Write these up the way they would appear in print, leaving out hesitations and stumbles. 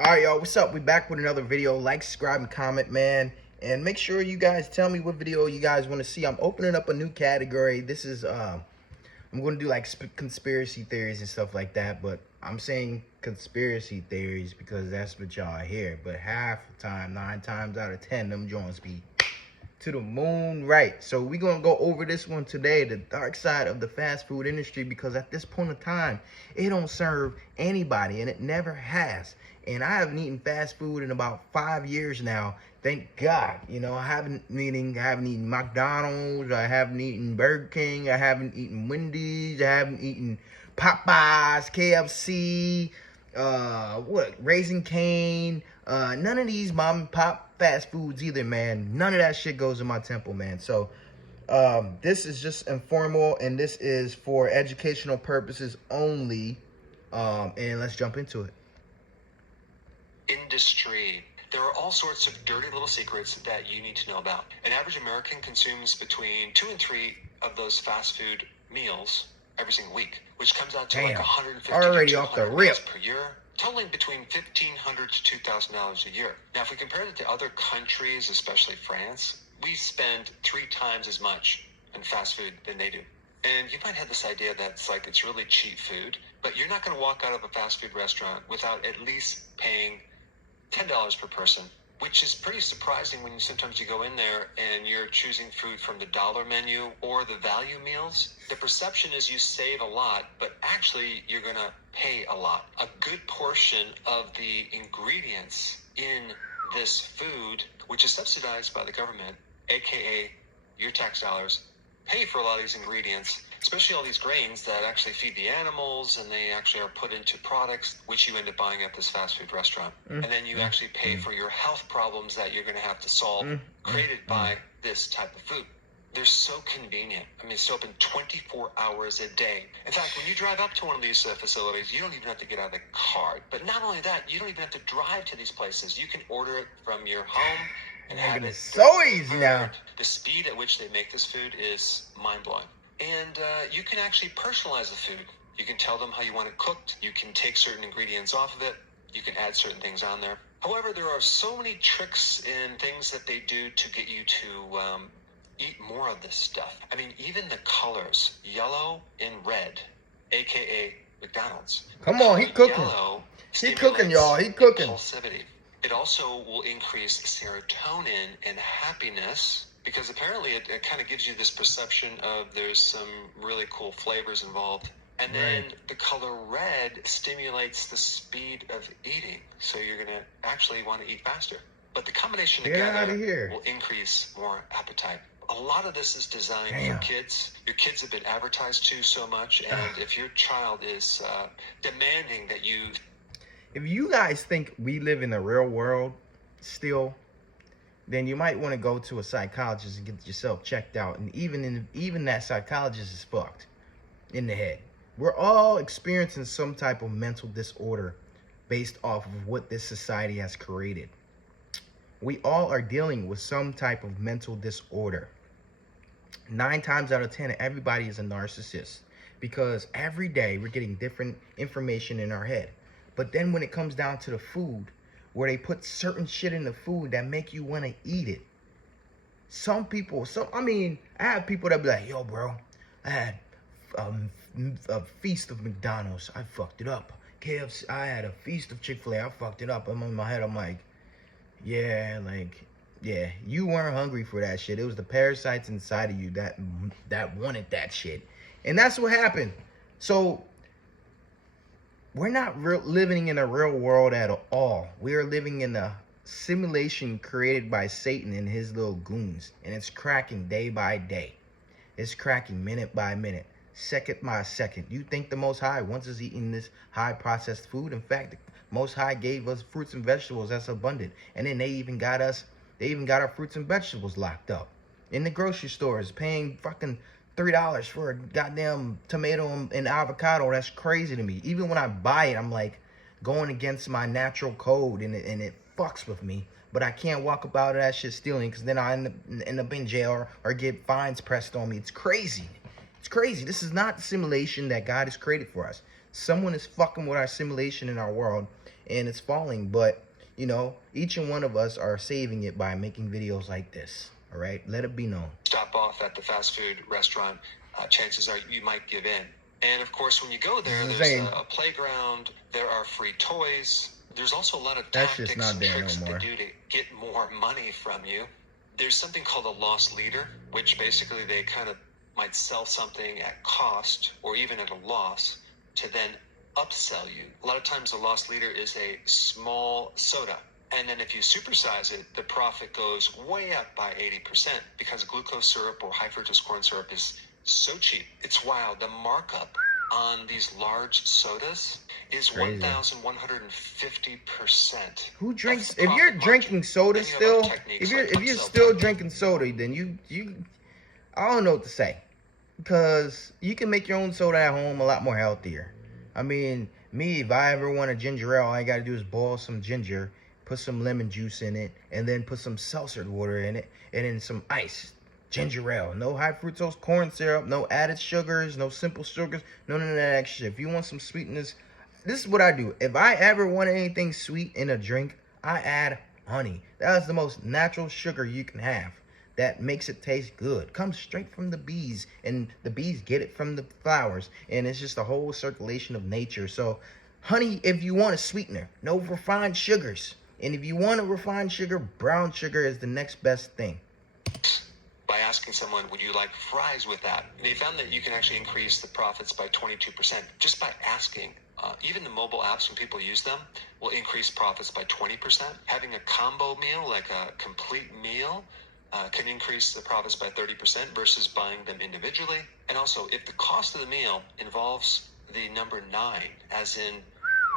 All right, y'all, what's up? We back with another video. Like, subscribe, and comment, man. And make sure you guys tell me what video you guys want to see. I'm opening up a new category. This is, I'm going to do like conspiracy theories and stuff like that. But I'm saying conspiracy theories because that's what y'all hear. But half the time, 9 times out of 10, them joints be to the moon right. So we're going to go over this one today, the dark side of the fast food industry, because at this point in time, it don't serve anybody, and it never has. And I haven't eaten fast food in about 5 years now. Thank God. You know, I haven't eaten McDonald's, I haven't eaten Burger King, I haven't eaten Wendy's, I haven't eaten Popeyes, KFC, Raising Cane, none of these mom and pop fast foods either, man. None of that shit goes in my temple, man. So this is just informal, and this is for educational purposes only. And let's jump into it. Industry. There are all sorts of dirty little secrets that you need to know about. An average American consumes between 2 and 3 of those fast food meals every single week, which comes out to like 150 already to off the 200 rip meals per year, totaling between $1,500 to $2,000 a year. Now, if we compare it to other countries, especially France, we spend 3 times as much in fast food than they do. And you might have this idea that it's really cheap food, but you're not going to walk out of a fast food restaurant without at least paying $10 per person, which is pretty surprising when sometimes you go in there and you're choosing food from the dollar menu or the value meals. The perception is you save a lot, but actually you're going to pay a lot. A good portion of the ingredients in this food, which is subsidized by the government, aka your tax dollars, pay for a lot of these ingredients, especially all these grains that actually feed the animals, and they actually are put into products which you end up buying at this fast food restaurant. And then you actually pay for your health problems that you're going to have to solve created by this type of food. They're so convenient. I mean, it's open 24 hours a day. In fact, when you drive up to one of these facilities, you don't even have to get out of the car. But not only that, you don't even have to drive to these places. You can order it from your home and have it so easy now. The speed at which they make this food is mind-blowing. And you can actually personalize the food. You can tell them how you want it cooked. You can take certain ingredients off of it. You can add certain things on there. However, there are so many tricks and things that they do to get you to eat more of this stuff. I mean, even the colors, yellow and red, aka McDonald's. Come on, he cooking. He cooking, y'all. He cooking. Impulsivity. It also will increase serotonin and happiness, because apparently it kind of gives you this perception of there's some really cool flavors involved. And then the color red stimulates the speed of eating, so you're going to actually want to eat faster. But the combination together will increase more appetite. A lot of this is designed for kids. Your kids have been advertised to so much, and if your child is demanding that you... If you guys think we live in the real world still, then you might want to go to a psychologist and get yourself checked out. And even that psychologist is fucked in the head. We're all experiencing some type of mental disorder based off of what this society has created. We all are dealing with some type of mental disorder. 9 times out of 10, everybody is a narcissist, because every day we're getting different information in our head. But then when it comes down to the food, where they put certain shit in the food that make you want to eat it. I have people that be like, yo, bro, I had a feast of McDonald's. I fucked it up. KFC, I had a feast of Chick-fil-A. I fucked it up. I'm in my head, I'm like, yeah, you weren't hungry for that shit. It was the parasites inside of you that wanted that shit. And that's what happened. So we're not living in a real world at all. We are living in a simulation created by Satan and his little goons. And it's cracking day by day. It's cracking minute by minute, second by second. You think the Most High wants us eating this high processed food? In fact, the Most High gave us fruits and vegetables that's abundant. And then they even got our fruits and vegetables locked up in the grocery stores, paying fucking $3 for a goddamn tomato and avocado. That's crazy to me. Even when I buy it, I'm like going against my natural code, and it fucks with me. But I can't walk about that shit stealing, because then I end up in jail or get fines pressed on me. It's crazy. It's crazy. This is not the simulation that God has created for us. Someone is fucking with our simulation in our world, and it's falling. But you know, each and one of us are saving it by making videos like this. All right, let it be known. Stop off at the fast food restaurant, chances are you might give in. And of course, when you go there, there's a playground, there are free toys. There's also a lot of tactics and tricks that they do to get more money from you. There's something called a loss leader, which basically they kind of might sell something at cost or even at a loss to then upsell you. A lot of times the loss leader is a small soda. And then if you supersize it, the profit goes way up by 80% because glucose syrup or high fructose corn syrup is so cheap. It's wild. The markup on these large sodas is 1,150%. Who drinks? If you're drinking soda still, if you're still drinking soda, then you I don't know what to say, because you can make your own soda at home a lot more healthier. I mean, me, if I ever want a ginger ale, all I gotta do is boil some ginger, put some lemon juice in it, and then put some seltzer water in it, and then some ice. Ginger ale, no high fructose corn syrup, no added sugars, no simple sugars, none of that extra. If you want some sweetness, this is what I do. If I ever want anything sweet in a drink, I add honey. That is the most natural sugar you can have. That makes it taste good. Comes straight from the bees, and the bees get it from the flowers, and it's just a whole circulation of nature. So honey, if you want a sweetener, no refined sugars. And if you want a refined sugar, brown sugar is the next best thing. By asking someone, would you like fries with that? And they found that you can actually increase the profits by 22% just by asking. Even the mobile apps, when people use them, will increase profits by 20%. Having a combo meal, like a complete meal, can increase the profits by 30% versus buying them individually. And also, if the cost of the meal involves the number 9, as in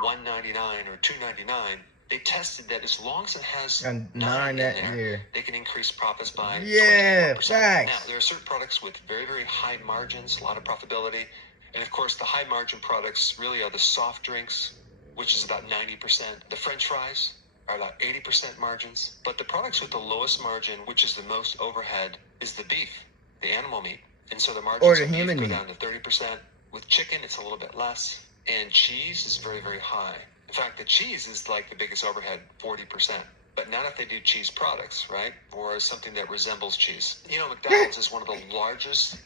$1.99 or $2.99, they tested that as long as it has 9 in there, they can increase profits by 24%. Now, there are certain products with very, very high margins, a lot of profitability. And of course, the high margin products really are the soft drinks, which is about 90%. The French fries are about 80% margins. But the products with the lowest margin, which is the most overhead, is the beef, the animal meat. And so the margins of beef go down to 30%. With chicken, it's a little bit less. And cheese is very, very high. In fact, the cheese is like the biggest overhead, 40%. But not if they do cheese products, right? Or something that resembles cheese. You know, McDonald's is one of the largest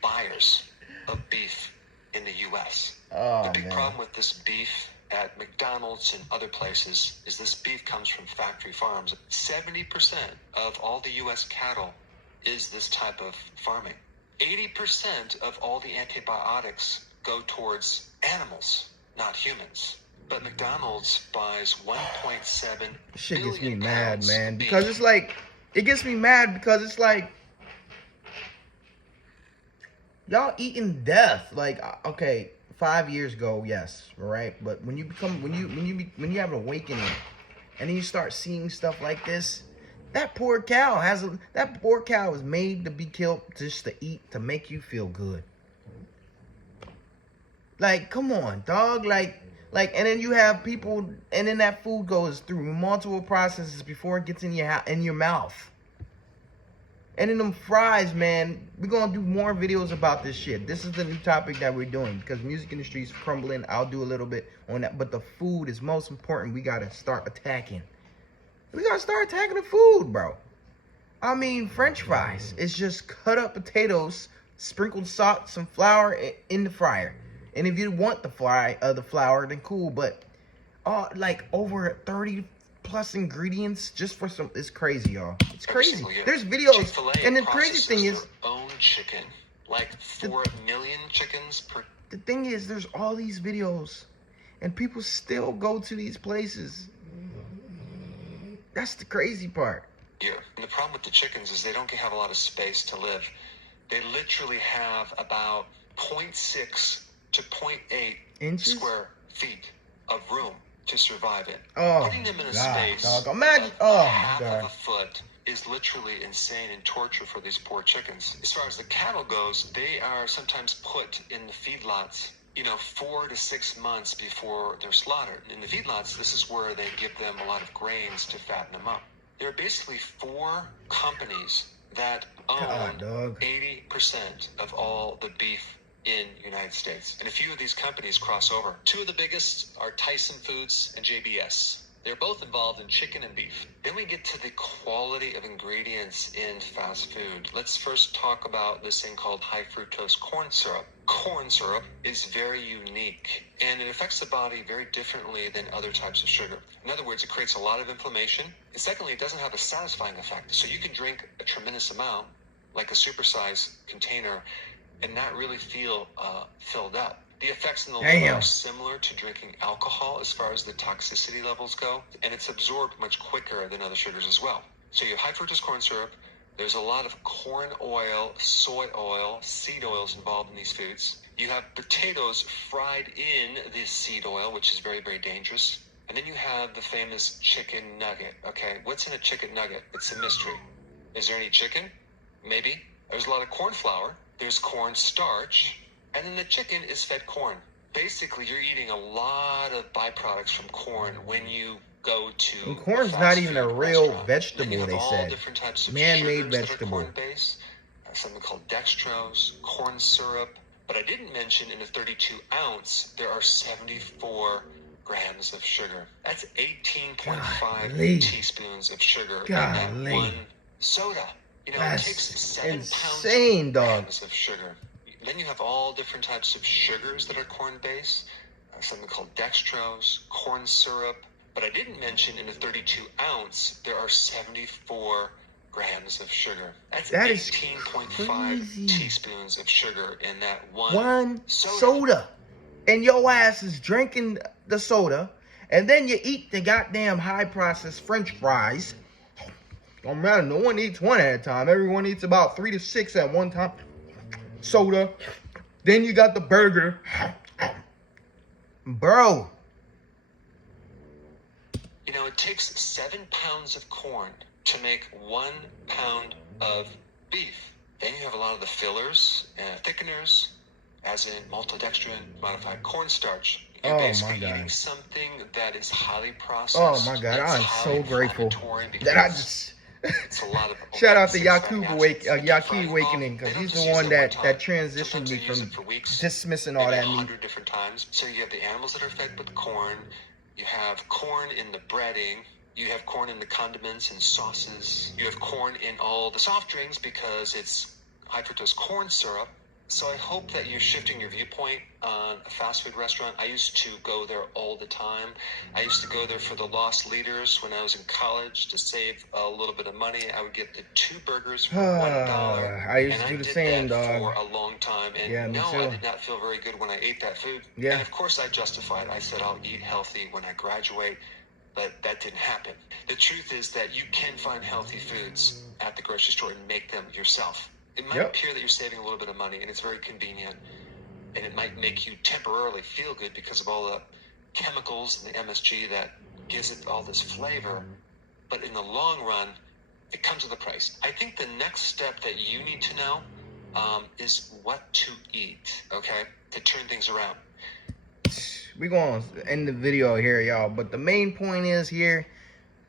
buyers of beef in the U.S. The big problem with this beef at McDonald's and other places is this beef comes from factory farms. 70% of all the U.S. cattle is this type of farming. 80% of all the antibiotics go towards animals, not humans. But McDonald's buys 1.7 shit gets me mad, man. Because it's like, it gets me mad because it's like, y'all eating death. Like, okay, 5 years ago, yes, right? But when you become, when you have an awakening, and then you start seeing stuff like this, that poor cow is made to be killed just to eat, to make you feel good. Like, come on, dog. Like, and then you have people, and then that food goes through multiple processes before it gets in your mouth. And then them fries, man, we're gonna do more videos about this shit. This is the new topic that we're doing because music industry is crumbling. I'll do a little bit on that, but the food is most important. We gotta start attacking. We gotta start attacking the food, bro. I mean, French fries. It's just cut up potatoes, sprinkled salt, some flour in the fryer. And if you want the flour, then cool. But like over 30 plus ingredients just for some, it's crazy, y'all. It's crazy. There's videos, Chick-fil-A, and the crazy thing is, own chicken, like 4 million chickens per. The thing is, there's all these videos, and people still go to these places. That's the crazy part. Yeah, and the problem with the chickens is they don't have a lot of space to live. They literally have about 0.6 to 0.8 inches? square feet of room to survive in. Oh, putting them in a space imagine, half of a foot is literally insane and torture for these poor chickens. As far as the cattle goes, they are sometimes put in the feedlots, 4 to 6 months before they're slaughtered. In the feedlots, this is where they give them a lot of grains to fatten them up. There are basically 4 companies that own 80% of all the beef in United States. And a few of these companies cross over. Two of the biggest are Tyson Foods and JBS. They're both involved in chicken and beef. Then we get to the quality of ingredients in fast food. Let's first talk about this thing called high fructose corn syrup. Corn syrup is very unique, and it affects the body very differently than other types of sugar. In other words, it creates a lot of inflammation. And secondly, it doesn't have a satisfying effect. So you can drink a tremendous amount, like a supersized container, and not really feel filled up. The effects in the liver are similar to drinking alcohol as far as the toxicity levels go, and it's absorbed much quicker than other sugars as well. So you have high fructose corn syrup. There's a lot of corn oil, soy oil, seed oils involved in these foods. You have potatoes fried in this seed oil, which is very, very dangerous. And then you have the famous chicken nugget. Okay, what's in a chicken nugget? It's a mystery. Is there any chicken? Maybe. There's a lot of corn flour. There's corn starch. And then the chicken is fed corn. Basically, you're eating a lot of byproducts from corn when you go to. And corn's not even a real vegetable, they said. Man-made vegetable. Something called dextrose, corn syrup. But I didn't mention in a 32 ounce, there are 74 grams of sugar. That's 18.5 teaspoons of sugar in that one soda. You know, it takes 7 pounds of sugar. Then you have all different types of sugars that are corn-based, something called dextrose, corn syrup. But I didn't mention in a 32 ounce, there are 74 grams of sugar. That's 18.5 teaspoons of sugar in that one soda. And your ass is drinking the soda, and then you eat the goddamn high-processed French fries. Don't matter, no one eats one at a time. Everyone eats about 3 to 6 at one time. Soda. Then you got the burger. Bro. You know, it takes 7 pounds of corn to make 1 pound of beef. Then you have a lot of the fillers and thickeners, as in maltodextrin, modified cornstarch. You're basically eating something that is highly processed. Oh my God, I'm so grateful that I just... Shout out to Yaqub Awakening, because he's the one that transitioned me from dismissing all that meat. Different times. So you have the animals that are fed with corn. You have corn in the breading. You have corn in the condiments and sauces. You have corn in all the soft drinks because it's high fructose corn syrup. So I hope that you're shifting your viewpoint on a fast food restaurant. I used to go there all the time. I used to go there for the lost leaders when I was in college to save a little bit of money. I would get the 2 burgers for $1. I used to do the same, dog. For a long time. And no, I did not feel very good when I ate that food. Yeah. And of course I justified. I said I'll eat healthy when I graduate. But that didn't happen. The truth is that you can find healthy foods at the grocery store and make them yourself. It might appear that you're saving a little bit of money, and it's very convenient, and it might make you temporarily feel good because of all the chemicals and the MSG that gives it all this flavor. But in the long run, it comes with a price. I think the next step that you need to know is what to eat, okay, to turn things around. We're going to end the video here, y'all, but the main point is here,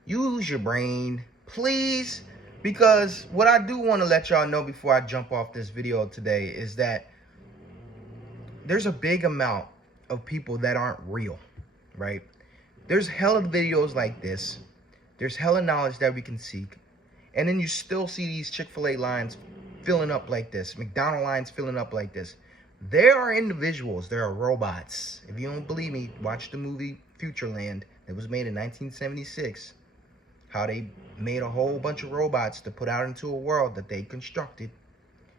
use your brain, please. Because what I do want to let y'all know before I jump off this video today is that there's a big amount of people that aren't real, right? There's hella videos like this. There's hella knowledge that we can seek. And then you still see these Chick-fil-A lines filling up like this. McDonald's lines filling up like this. There are individuals. There are robots. If you don't believe me, watch the movie Futureland that was made in 1976. How they made a whole bunch of robots to put out into a world that they constructed.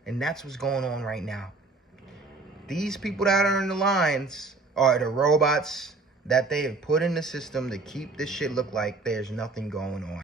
And that's what's going on right now. These people that are in the lines are the robots that they have put in the system to keep this shit look like there's nothing going on.